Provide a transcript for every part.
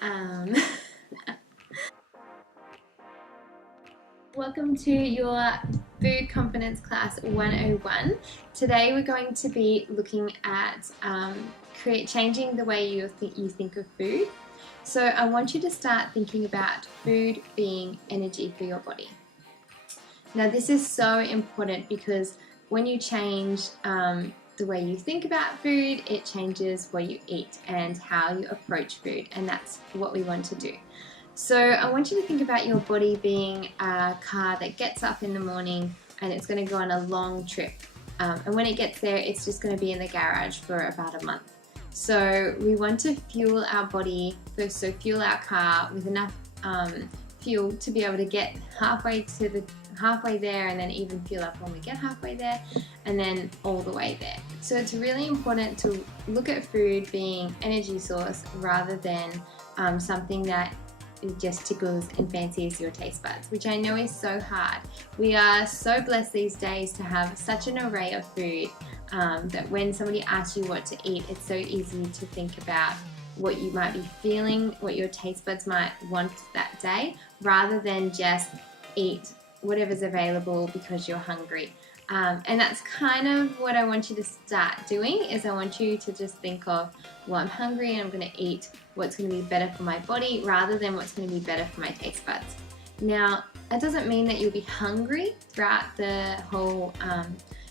Um, Welcome to your Food Confidence Class 101. Today we're going to be looking at changing the way you think of food. So I want you to start thinking about food being energy for your body. Now this is so important because when you change the way you think about food, it changes what you eat and how you approach food, and that's what we want to do. So I want you to think about your body being a car that gets up in the morning and it's going to go on a long trip. And when it gets there, it's just going to be in the garage for about a month. So we want to fuel our body first, so fuel our car with enough fuel to be able to get halfway there, and then even fuel up when we get halfway there, and then all the way there. So it's really important to look at food being energy source rather than something that it just tickles and fancies your taste buds, which I know is so hard. We are so blessed these days to have such an array of food that when somebody asks you what to eat, it's so easy to think about what you might be feeling, what your taste buds might want that day, rather than just eat whatever's available because you're hungry. And that's kind of what I want you to start doing, is I want you to just think of, well, I'm hungry and I'm going to eat what's going to be better for my body rather than what's going to be better for my taste buds. Now, that doesn't mean that you'll be hungry throughout the whole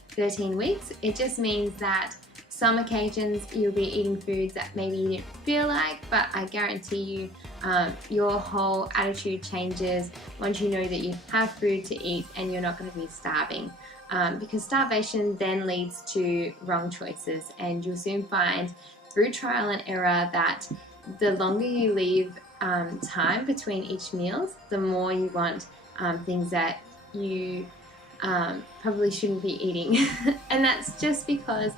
13 weeks. It just means that some occasions you'll be eating foods that maybe you didn't feel like, but I guarantee you your whole attitude changes once you know that you have food to eat and you're not going to be starving. Because starvation then leads to wrong choices, and you'll soon find through trial and error that the longer you leave time between each meal, the more you want things that you probably shouldn't be eating. And that's just because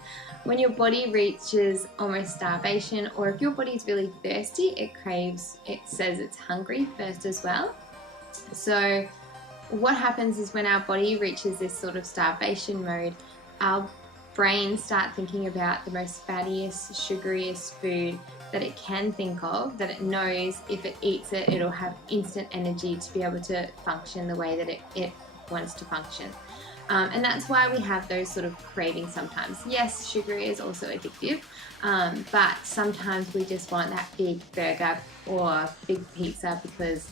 when your body reaches almost starvation, or if your body's really thirsty, it says it's hungry first as well. So what happens is when our body reaches this sort of starvation mode, our brains start thinking about the most fattiest, sugariest food that it can think of, that it knows if it eats it, it'll have instant energy to be able to function the way that it wants to function. And that's why we have those sort of cravings sometimes. Yes, sugar is also addictive, but sometimes we just want that big burger or big pizza because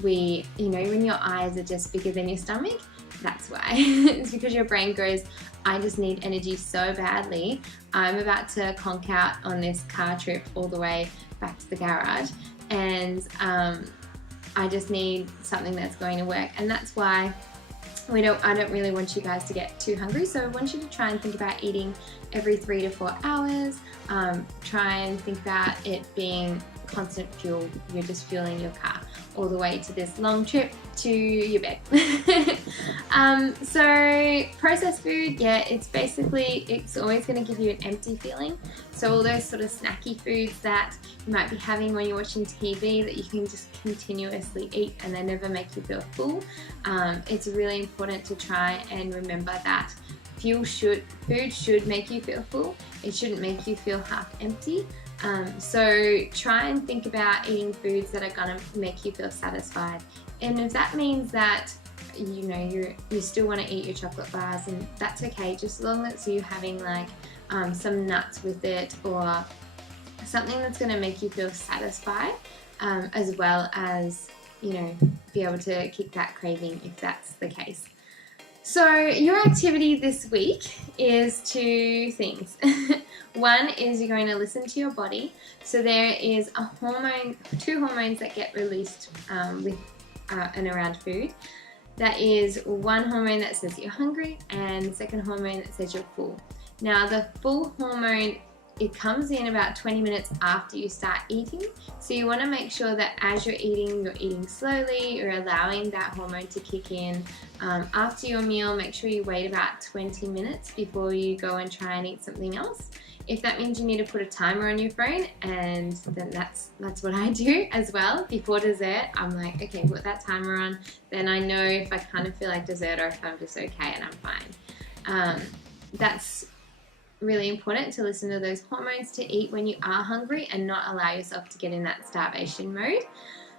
when your eyes are just bigger than your stomach, that's why. It's because your brain goes, I just need energy so badly. I'm about to conk out on this car trip all the way back to the garage, and I just need something that's going to work. And that's why I don't really want you guys to get too hungry. So I want you to try and think about eating every 3 to 4 hours. Try and think about it being constant fuel. You're just fueling your car all the way to this long trip to your bed. So processed food, it's always going to give you an empty feeling. So all those sort of snacky foods that you might be having when you're watching TV that you can just continuously eat and they never make you feel full, it's really important to try and remember that food should make you feel full. It shouldn't make you feel half empty. So try and think about eating foods that are going to make you feel satisfied. And if that means that you still want to eat your chocolate bars, and that's okay, just as long as you're having like some nuts with it, or something that's going to make you feel satisfied, as well as be able to kick that craving if that's the case. So your activity this week is 2 things. One is you're going to listen to your body. So there is 2 hormones that get released with and around food. That is one hormone that says you're hungry, and the second hormone that says you're full. Now the full hormone, it comes in about 20 minutes after you start eating. So you want to make sure that as you're eating slowly, you're allowing that hormone to kick in. After your meal, make sure you wait about 20 minutes before you go and try and eat something else. If that means you need to put a timer on your phone, and then that's what I do as well. Before dessert, I'm like, okay, put that timer on. Then I know if I kind of feel like dessert or if I'm just okay and I'm fine. That's really important to listen to those hormones, to eat when you are hungry and not allow yourself to get in that starvation mode.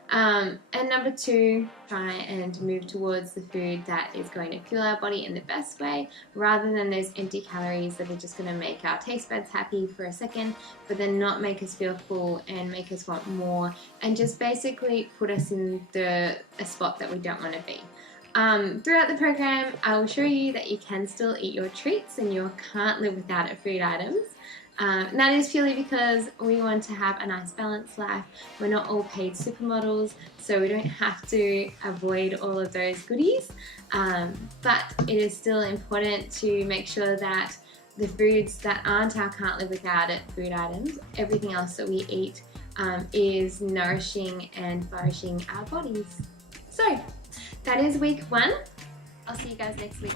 And number 2, try and move towards the food that is going to fuel our body in the best way, rather than those empty calories that are just going to make our taste buds happy for a second, but then not make us feel full and make us want more, and just basically put us in a spot that we don't want to be. Throughout the program, I will show you that you can still eat your treats and you can't live without food items. And that is purely because we want to have a nice balanced life. We're not all paid supermodels, so we don't have to avoid all of those goodies. But it is still important to make sure that the foods that aren't our can't live without it food items, everything else that we eat is nourishing and flourishing our bodies. So that is week 1. I'll see you guys next week.